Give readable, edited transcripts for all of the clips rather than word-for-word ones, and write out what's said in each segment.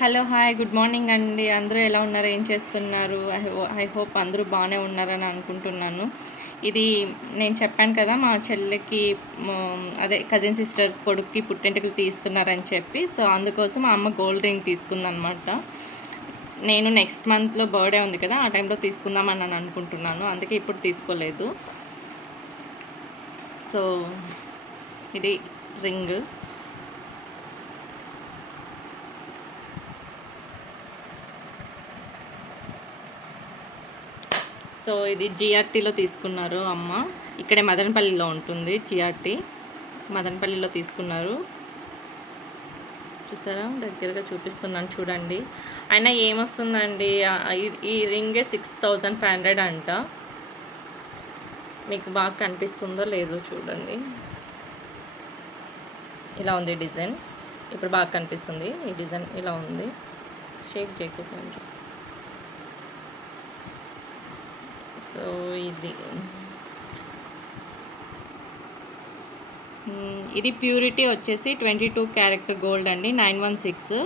Hello hi good morning అండి. అందరూ ఎలా ఉన్నారు, ఏం చేస్తున్నారు? ఐ హోప్ అందరూ బాగానే ఉన్నారని అనుకుంటున్నాను. ఇది నేను చెప్పాను కదా మా చెల్లికి అదే కజిన్ సిస్టర్ కొడుక్కి పుట్టెంటుకలు తీస్తున్నారని చెప్పి. సో అందుకోసం మా అమ్మ గోల్డ్ రింగ్ తీసుకుందనమాట. నేను నెక్స్ట్ మంత్లో బర్త్డే ఉంది కదా, ఆ టైంలో తీసుకుందామని నేను అనుకుంటున్నాను, అందుకే ఇప్పుడు తీసుకోలేదు. సో ఇది రింగ్. సో ఇది జిఆర్టీలో తీసుకున్నారు అమ్మ. ఇక్కడే మదనపల్లిలో ఉంటుంది జిఆర్టీ, మదనపల్లిలో తీసుకున్నారు. చూసారా, దగ్గరగా చూపిస్తున్నాను చూడండి. అయినా ఏమొస్తుందండి, ఈ రింగే 6500 అంట. మీకు బాగా కనిపిస్తుందో లేదో చూడండి. ఇలా ఉంది డిజైన్. ఇప్పుడు బాగా కనిపిస్తుంది. ఈ డిజైన్ ఇలా ఉంది. షేక్ చేయకుండా. సో ఇది ప్యూరిటీ వచ్చేసి 22 క్యారెట్ గోల్డ్ అండి, 916.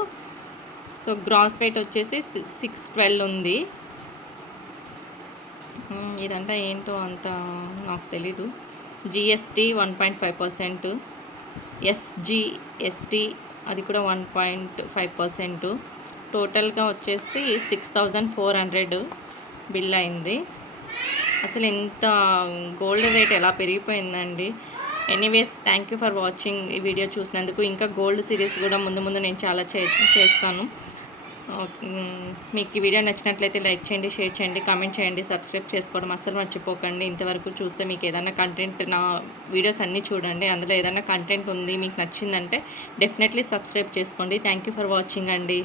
సో గ్రాస్ వెయిట్ వచ్చేసి 612 ఉంది. ఇదంతా ఏంటో అంత నాకు తెలీదు. జిఎస్టీ 1.5%, ఎస్జిఎస్టీ అది కూడా 1.5%. టోటల్గా వచ్చేసి 6400 బిల్ అయింది. అసలు ఇంత గోల్డ్ రేట్ ఎలా పెరిగిపోయిందండి. Anyways thank you for watching. ఈ వీడియో చూసినందుకు. ఇంకా గోల్డ్ సిరీస్ కూడా ముందు నేను చాలా చేస్తాను. మీకు ఈ వీడియో నచ్చినట్లయితే లైక్ చేయండి, షేర్ చేయండి, కామెంట్ చేయండి, సబ్స్క్రైబ్ చేసుకోవడం అస్సలు మర్చిపోకండి. ఇంతవరకు చూస్తే మీకు ఏదైనా కంటెంట్, నా వీడియోస్ అన్నీ చూడండి, అందులో ఏదైనా కంటెంట్ ఉంది మీకు నచ్చిందంటే డెఫినెట్లీ సబ్స్క్రైబ్ చేసుకోండి. థ్యాంక్ యూ ఫర్ వాచింగ్ అండి.